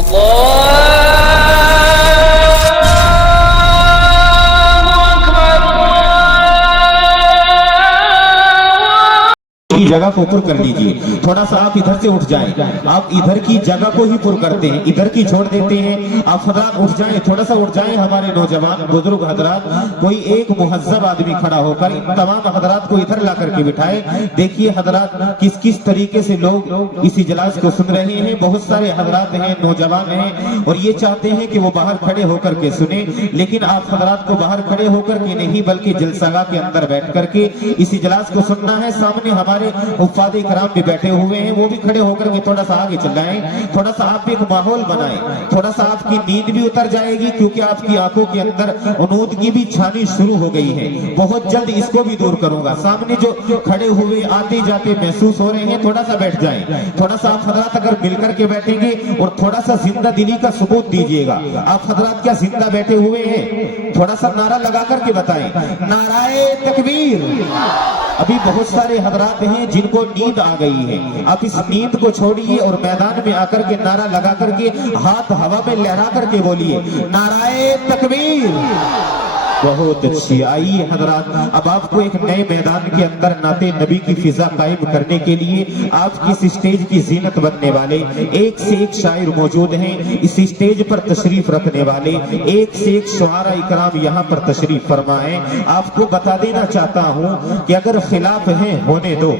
की जगह को पुर कर लीजिए। थोड़ा सा आप इधर से उठ जाएं, आप इधर की जगह को ही पुर करते हैं, इधर की छोड़ देते हैं। आप हजरात उठ जाएं, थोड़ा सा उठ जाएं। हमारे नौजवान बुजुर्ग हजरात, कोई एक मुहज्जब आदमी खड़ा होकर इन तमाम हजरात को इधर ला करके बिठाए। देखिए हजरात किस किस तरीके से लोग इस इजलास को सुन रहे हैं। बहुत सारे हजरात हैं, नौजवान हैं और ये चाहते हैं कि वो बाहर खड़े होकर के सुने, लेकिन आप हजरात को बाहर खड़े होकर के नहीं बल्कि जलसागाह के अंदर बैठ करके इस इजलास को सुनना है। सामने हमारे हुफ्फाज़ कराम भी बैठे हुए हैं, वो भी खड़े होकर के थोड़ा सा आगे चल जाएं। थोड़ा सा आप एक माहौल बनाएं, थोड़ा सा आपकी नींद भी उतर जाएगी, क्योंकि आपकी आंखों के अंदर उनूद की भी छानी शुरू हो गई है। बहुत जल्द इसको भी दूर करूंगा। सामने जो खड़े हुए आते जाते महसूस हो रहे हैं, थोड़ा सा बैठ जाएं। थोड़ा सा आप हजरात अगर मिलकर के बैठेंगे और थोड़ा सा जिंदा दिली का सबूत दीजिएगा। आप हजरात क्या जिंदा बैठे हुए हैं? थोड़ा सा नारा लगा करके बताएं, नाराए तकबीर। अभी बहुत सारे हजरात हैं जिनको नींद आ गई है। आप इस नींद को छोड़िए और मैदान में आकर के नारा लगा करके हाथ हवा में लहरा करके बोलिए, नाराए तकबीर। बहुत अच्छी। आइए हजरात, अब आपको एक नए मैदान के अंदर नाते नबी की फिजा कायम करने के लिए आपकी इस स्टेज की जीनत बनने वाले एक से एक शायर मौजूद हैं। इस स्टेज पर तशरीफ रखने वाले एक से एक शुआरा इकराम यहाँ पर तशरीफ फरमाए। आपको बता देना चाहता हूँ कि अगर खिलाफ है होने दो,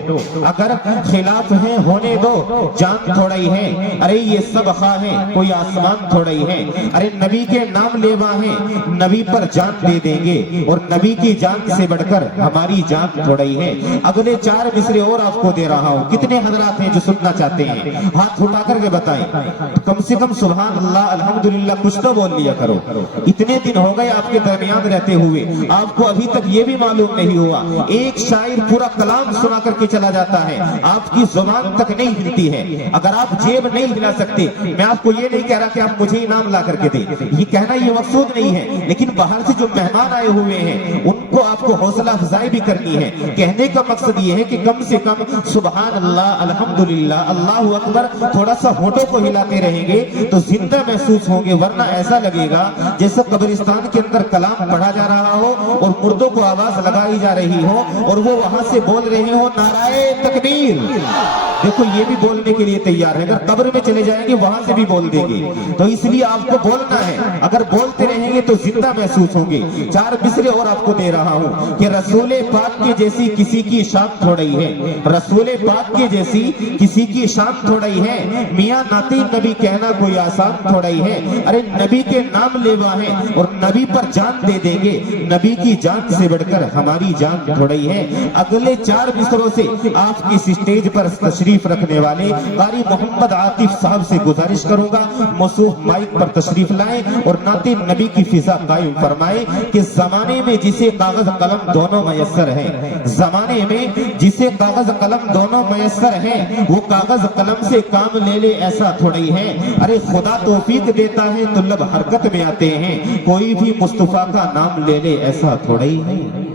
अगर खिलाफ है होने दो। जान थोड़ा ही है, अरे ये सब खा है, कोई आसमान थोड़ा ही है। अरे नबी के नाम लेवा है, नबी पर जान दे देंगे और नबी की जान से बढ़कर हमारी जान थोड़ा ही है। अगले 4 मिसरे और आपको दे रहा हूँ। कितने हजरात हैं जो सुनना चाहते हैं? हाथ उठा करके बताएं। कम से कम सुभान अल्लाह अल्हम्दुलिल्लाह कुछ तो बोल लिया करो। इतने दिन हो गए आपके दरमियान रहते हुए, आपको अभी तक ये भी मालूम नहीं हुआ। एक शायर पूरा कलाम सुना करके चला जाता है, आपकी जुबान तक नहीं हिलती है। अगर आप जेब नहीं हिला सकते, मैं आपको ये नहीं कह रहा कि आप मुझे इनाम ला करके दे, ये कहना ये मकसूद नहीं है, लेकिन बाहर से जो मेहमान आए हुए हैं उनको आपको हौसला अफजाई भी करनी है। कहने का मकसद ये है कि कम से कम सुभान अल्लाह अल्हम्दुलिल्लाह अल्लाहु अकबर थोड़ा सा होठों को हिलाते रहेंगे तो जिंदा महसूस होंगे, वरना ऐसा लगेगा जैसे कब्रिस्तान के अंदर कलाम पढ़ा जा रहा हो और मुर्दों को आवाज लगाई जा रही हो और वो वहां से बोल रहे हो नाराए तकबीर। देखो ये भी बोलने के लिए तैयार है, अगर कब्र में चले जाएंगे वहां से भी बोल देंगे। तो इसलिए आपको बोलना है, अगर बोलते रहेंगे तो जिंदा महसूस होंगे। 4 मिसरे और आपको दे रहा हूँ कि रसूले पाक के जैसी किसी की शान थोड़ी है, रसूले पाक के जैसी किसी की शान थोड़ी है। मियाँ नाती नबी कहना कोई आसान थोड़ी है। अरे नबी के नाम लेवा है और नबी पर जान दे देंगे, नबी की जान से बढ़कर हमारी जान थोड़ी है। अगले 4 मिसरों से आपकी स्टेज पर तशरीफ रखने वाले कारी मोहम्मद आतिफ साहब से गुजारिश करूंगा मौसूफ माइक पर तशरीफ लाएं और नाते नबी की फिजा कायम फरमाए कि जमाने में जिसे कागज कलम दोनों मयसर है, जमाने में जिसे कागज कलम दोनों मयसर है, वो कागज कलम से काम ले ले ऐसा थोड़ी है। अरे खुदा तौफीक देता है तो लब हरकत में आते हैं, कोई भी मुस्तफा का नाम ले ले ऐसा थोड़ी है।